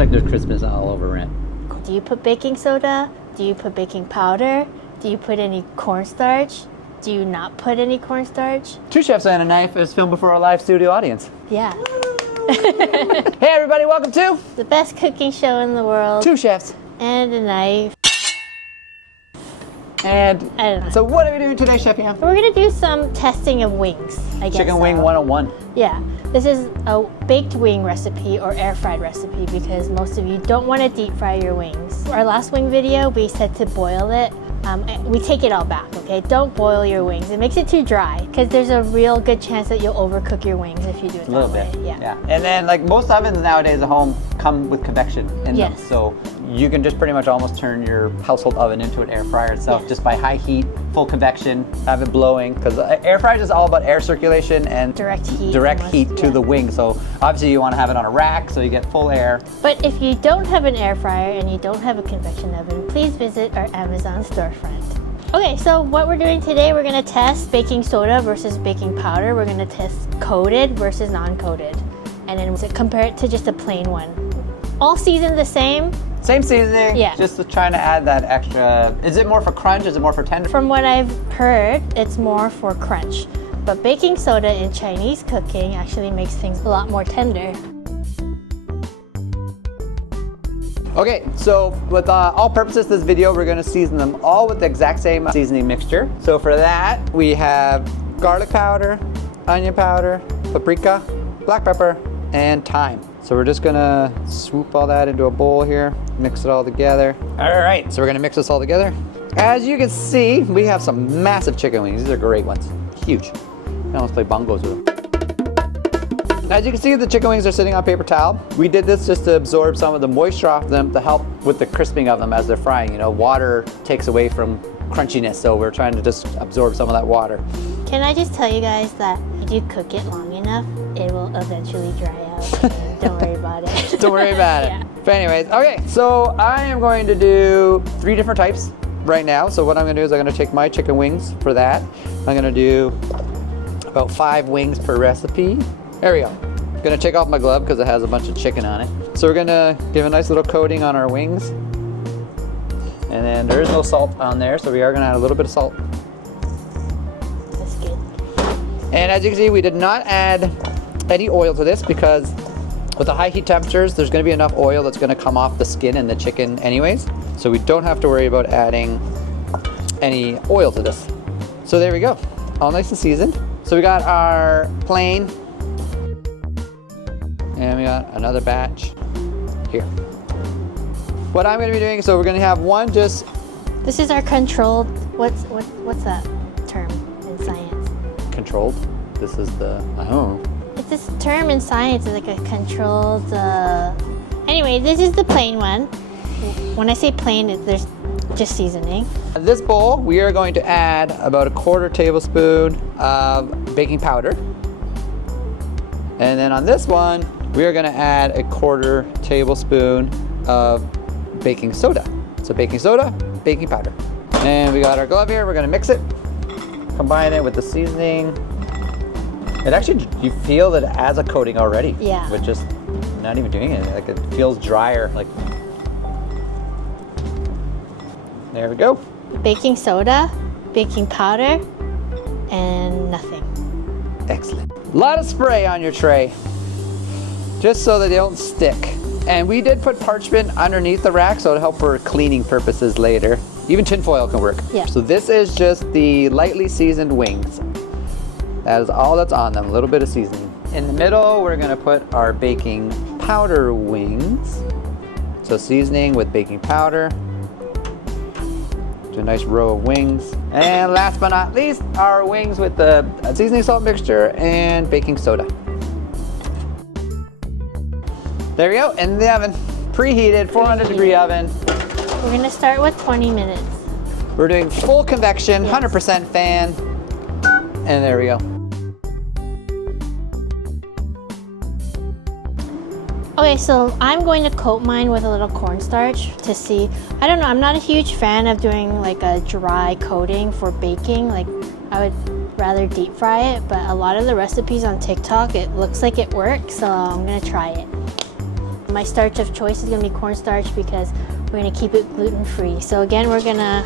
like there's crispness all over it. Do you put baking soda? Do you put baking powder? Do you put any cornstarch? Do you not put any cornstarch? Two Chefs and a Knife is filmed before a live studio audience. Yeah. Hey everybody, welcome to The best cooking show in the world. Two Chefs And a knife. and I don't know. so what are we doing today, Chef Yam? We're gonna do some testing of wings, I guess. Chicken wing so. 101. Yeah. This is a baked wing recipe or air fried recipe because most of you don't want to deep fry your wings. Our last wing video, we said to boil it. We take it all back, okay? Don't boil your wings. It makes it too dry because there's a real good chance that you'll overcook your wings if you do it A little that bit. way. Yeah. And then like most ovens nowadays at home come with convection in them. Yes. So you can just pretty much almost turn your household oven into an air fryer itself, Yes. just by high heat, full convection, have it blowing. Because air fryer is all about air circulation and Direct heat. direct almost, heat to yeah. the wing. So obviously you want to have it on a rack so you get full air. But if you don't have an air fryer and you don't have a convection oven, please visit our Amazon storefront. Okay, so what we're doing today, we're gonna test baking soda versus baking powder. We're gonna test coated versus non-coated. And then compare it to just a plain one. All seasoned the same. Same seasoning, Yeah. just trying to add that extra. Is it more for crunch? Is it more for tender? From what I've heard, it's more for crunch. But baking soda in Chinese cooking actually makes things a lot more tender. Okay, so with all purposes this video, we're gonna season them all with the exact same seasoning mixture. So for that, we have garlic powder, onion powder, paprika, black pepper, and thyme. So we're just gonna swoop all that into a bowl here, mix it all together. All right, so we're gonna mix this all together. As you can see, we have some massive chicken wings. These are great ones, huge. I almost play bongos with them. As you can see, the chicken wings are sitting on paper towel. We did this just to absorb some of the moisture off them to help with the crisping of them as they're frying. You know, water takes away from crunchiness, so we're trying to just absorb some of that water. Can I just tell you guys that if you cook it long enough, it will eventually dry out. And don't worry about it. Don't worry about it. Yeah. But anyways, okay, so I am going to do 3 different types right now. So what I'm gonna do is I'm gonna take my chicken wings for that. I'm gonna do about 5 wings per recipe. There we go. I'm gonna take off my glove because it has a bunch of chicken on it. So we're gonna give a nice little coating on our wings. And then there is no salt on there, so we are gonna add a little bit of salt. That's good. And as you can see, we did not add any oil to this because with the high heat temperatures, there's gonna be enough oil that's gonna come off the skin and the chicken anyways. So we don't have to worry about adding any oil to this. So there we go, all nice and seasoned. So we got our plain, and we got another batch here. What I'm gonna be doing, so we're gonna have one just... This is our controlled, what's that term in science? Controlled. This is the, I don't know. It's this term in science, it's like a controlled, anyway, this is the plain one. When I say plain, there's just seasoning. In this bowl, we are going to add about a 1/4 tablespoon of baking powder. And then on this one, we are gonna add a 1/4 tablespoon of baking soda. So baking soda, baking powder. And we got our glove here, we're gonna mix it, combine it with the seasoning. It actually, you feel that it adds a coating already. Yeah. With just not even doing it, like it feels drier. Like, there we go. Baking soda, baking powder, and nothing. Excellent. A lot of spray on your tray, just so that they don't stick. And we did put parchment underneath the rack, so it'll help for cleaning purposes later. Even tin foil can work. Yeah. So this is just the lightly seasoned wings. That is all that's on them, a little bit of seasoning. In the middle, we're gonna put our baking powder wings. So seasoning with baking powder. Do a nice row of wings. And last but not least, our wings with the seasoning salt mixture and baking soda. There we go, in the oven. Preheated, 400 degree oven. We're gonna start with 20 minutes. We're doing full convection, 100% fan. And there we go. Okay, so I'm going to coat mine with a little cornstarch to see. I don't know, I'm not a huge fan of doing like a dry coating for baking. Like, I would rather deep fry it, but a lot of the recipes on TikTok, it looks like it works, so I'm gonna try it. My starch of choice is gonna be cornstarch because we're gonna keep it gluten-free. So again, we're gonna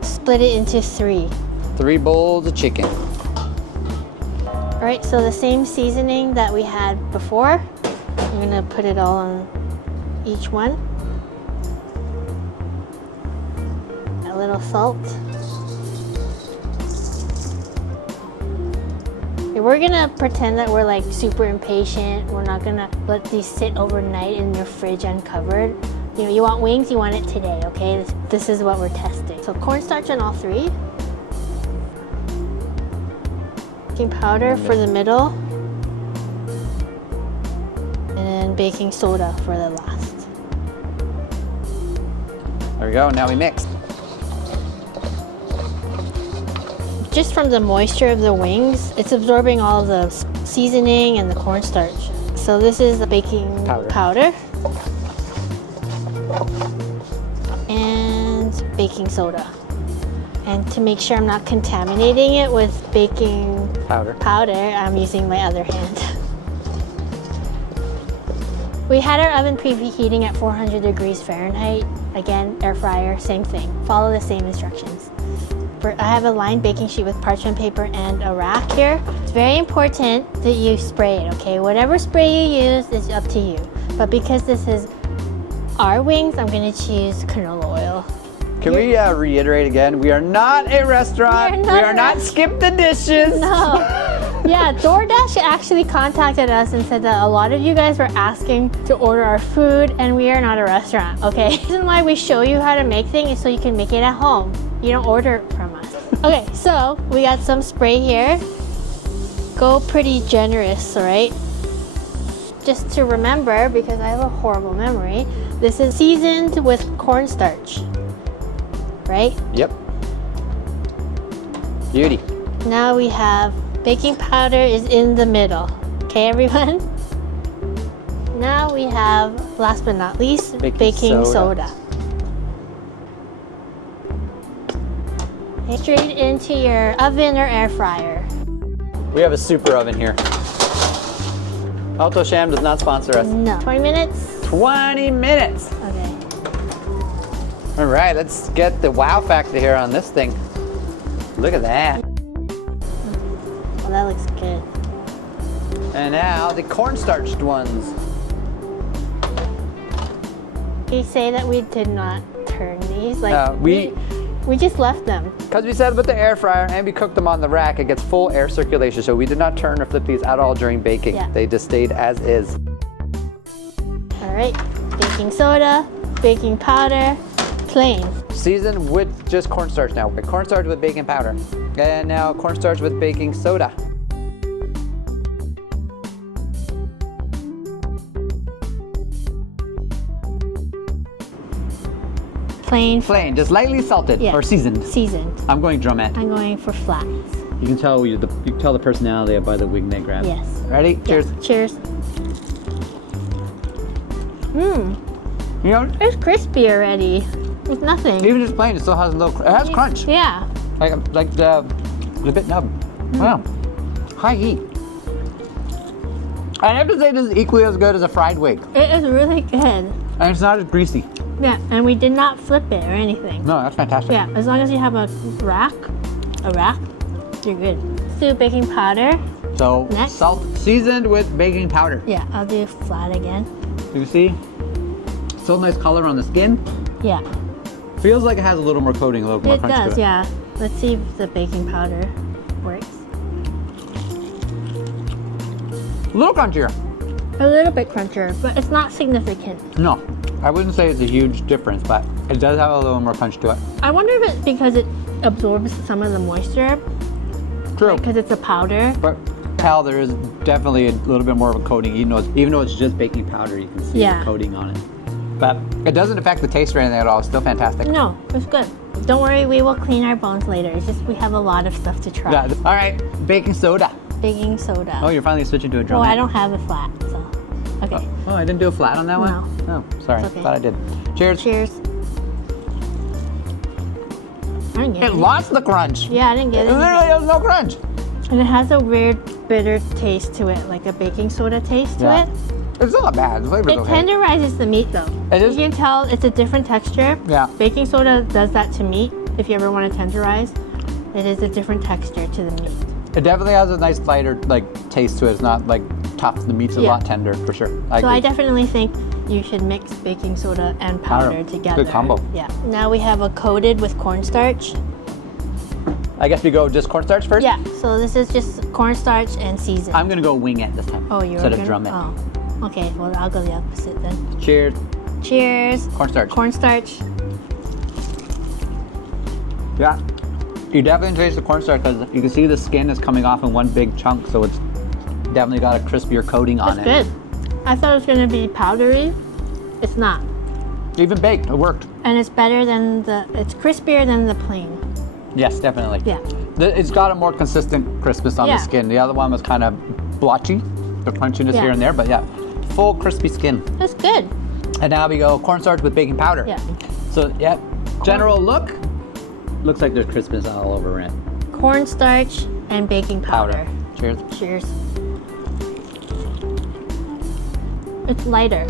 split it into 3. 3 bowls of chicken. All right, so the same seasoning that we had before, I'm gonna put it all on each one. A little salt. We're gonna pretend that we're like super impatient. We're not gonna let these sit overnight in your fridge uncovered. You know, you want wings, you want it today, okay? This is what we're testing. So cornstarch on all 3. Baking powder for the middle. And then baking soda for the last. There we go, now we mix. Just from the moisture of the wings, it's absorbing all of the seasoning and the cornstarch. So this is the baking powder. And baking soda. And to make sure I'm not contaminating it with baking powder, I'm using my other hand. We had our oven preheating at 400 degrees Fahrenheit. Again, air fryer, same thing. Follow the same instructions. I have a lined baking sheet with parchment paper and a rack here. It's very important that you spray it, okay? Whatever spray you use is up to you. But because this is our wings, I'm gonna choose canola oil. Can we reiterate again? We are not a restaurant. We are not skip the dishes. No. Yeah, DoorDash actually contacted us and said that a lot of you guys were asking to order our food, and we are not a restaurant, okay? The reason why we show you how to make things is so you can make it at home. You don't order it from us. Okay, so we got some spray here. Go pretty generous, all right? Just to remember, because I have a horrible memory, this is seasoned with cornstarch, right? Yep. Beauty. Now we have baking powder is in the middle. Okay, everyone? Now we have, last but not least, baking soda. Straight into your oven or air fryer. We have a super oven here. Alto Sham does not sponsor us. No. 20 minutes? 20 minutes. Okay. All right, let's get the wow factor here on this thing. Look at that. Well, that looks good. And now the cornstarched ones. You say that we did not turn these? Like we just left them. Because we set it with the air fryer and we cooked them on the rack, it gets full air circulation. So we did not turn or flip these at all during baking. Yeah. They just stayed as is. All right, baking soda, baking powder, plain. Seasoned with just cornstarch now. Cornstarch with baking powder. And now cornstarch with baking soda. Plain. Plain, just lightly salted or seasoned. Seasoned. I'm going drumette. I'm going for flats. You can tell you can tell the personality by the wing they grab. Yes. Ready? Cheers. Yeah. Cheers. Mmm. You know, it's crispy already. It's nothing. Even just plain, it still has a little. It has crunch. Yeah. Like the bit nub. Wow. High heat. I have to say this is equally as good as a fried wing. It is really good. And it's not as greasy. Yeah, and we did not flip it or anything. No, that's fantastic. Yeah, as long as you have a rack, you're good. Let's do baking powder. So next, salt seasoned with baking powder. Yeah, I'll do flat again. You see? Still nice color on the skin. Yeah. Feels like it has a little more coating, a little more crunch to it. It does, yeah. Let's see if the baking powder works. A little crunchier. A little bit crunchier, but it's not significant. No, I wouldn't say it's a huge difference, but it does have a little more punch to it. I wonder if it's because it absorbs some of the moisture. True. Because it's a powder. But tell there is definitely a little bit more of a coating, even though it's just baking powder, you can see the coating on it. But it doesn't affect the taste or anything at all. It's still fantastic. No, it's good. Don't worry, we will clean our bones later. It's just we have a lot of stuff to try. Yeah. All right, baking soda. Baking soda. Oh, you're finally switching to a drum. Well, I don't have a flat, so. Okay. Oh, I didn't do a flat on that one? No. Oh, sorry. Okay. Thought I did. Cheers. Cheers. I didn't get It lost the crunch. Yeah, I didn't get it. It literally has no crunch. And it has a weird bitter taste to it, like a baking soda taste to it. It's not bad. The flavor's It okay. tenderizes the meat though. It is? You can tell it's a different texture. Yeah. Baking soda does that to meat. If you ever want to tenderize, it is a different texture to the meat. It definitely has a nice lighter like taste to it. It's not like tough. The meat's a Yeah. lot tender for sure. So agree. I definitely think you should mix baking soda and powder Powder. together. Good combo. Yeah. Now we have a coated with cornstarch. I guess we go just cornstarch first? Yeah. So this is just cornstarch and season. I'm gonna go wing it this time. Oh, you're instead gonna of drum it. Oh. Okay. Well, I'll go the opposite then. Cheers. Cheers. Cornstarch. Cornstarch. Yeah. You definitely taste the cornstarch because you can see the skin is coming off in one big chunk, so it's definitely got a crispier coating on It's it. good. I thought it was gonna be powdery. It's not. Even baked, it worked. And it's better than it's crispier than the plain. Yes, definitely. Yeah. It's got a more consistent crispness on Yeah. the skin. The other one was kind of blotchy, the crunchiness Yeah. here and there, but yeah, full crispy skin. It's good. And now we go cornstarch with baking powder. Yeah. So yeah, general look, looks like there's crispness all over it. Cornstarch and baking powder. Cheers. Cheers. It's lighter.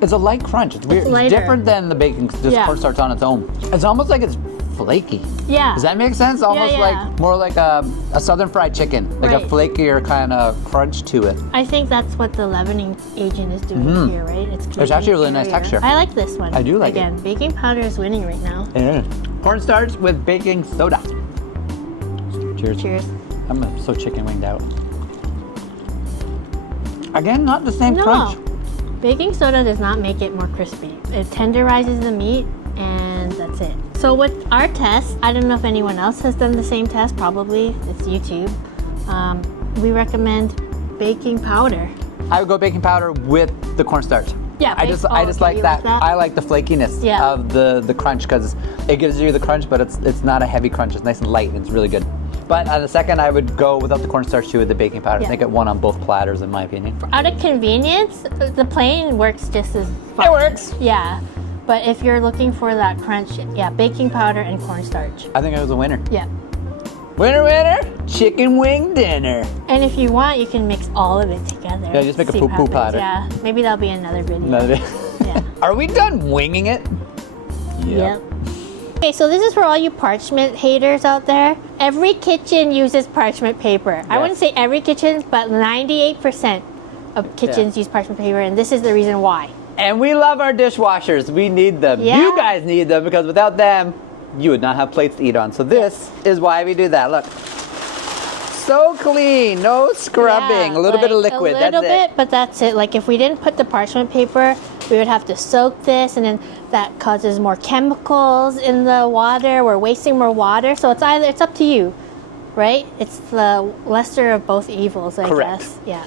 It's a light crunch. It's weird. It's lighter. different than the baking, just Yeah. cornstarch on its own. It's almost like it's flaky. Yeah. Does that make sense? Almost yeah. like more like a southern fried chicken, like a Right. flakier kind of crunch to it. I think that's what the leavening agent is doing here, right? It's actually a really nice texture. I like this one. I do like it. Again, baking powder is winning right now. Yeah. Cornstarch with baking soda. Cheers. Cheers. I'm so chicken winged out. Again, not the same No. crunch. Baking soda does not make it more crispy. It tenderizes the meat and that's it. So with our test, I don't know if anyone else has done the same test, probably, it's YouTube. We recommend baking powder. I would go baking powder with the cornstarch. Yeah, I just like you that. like that? I like the flakiness Yeah. of the crunch because it gives you the crunch, but it's not a heavy crunch. It's nice and light. And it's really good. But on the second, I would go without the cornstarch too with the baking powder. Yeah. Make it one on both platters, in my opinion. Out of convenience, the plain works just as fine. It works. Yeah, but if you're looking for that crunch, yeah, baking powder and cornstarch. I think it was a winner. Yeah. Winner, winner, chicken wing dinner. And if you want, you can mix all of it together. Yeah, just make a See what poo-poo happens. platter. Yeah, maybe that'll be another video. Another day. Yeah. Are we done winging it? Yep. Okay, so this is for all you parchment haters out there. Every kitchen uses parchment paper. I Yes. wouldn't say every kitchen, but 98% of kitchens use parchment paper, and this is the reason why. And we love our dishwashers. We need them. Yeah. You guys need them because without them, you would not have plates to eat on. So this is why we do that. Look. So clean, no scrubbing, Yeah, a little bit of like liquid, A little that's bit, it. but that's it. Like if we didn't put the parchment paper, we would have to soak this, and then that causes more chemicals in the water. We're wasting more water. So it's up to you, right? It's the lesser of both evils, I Correct. guess. Yeah.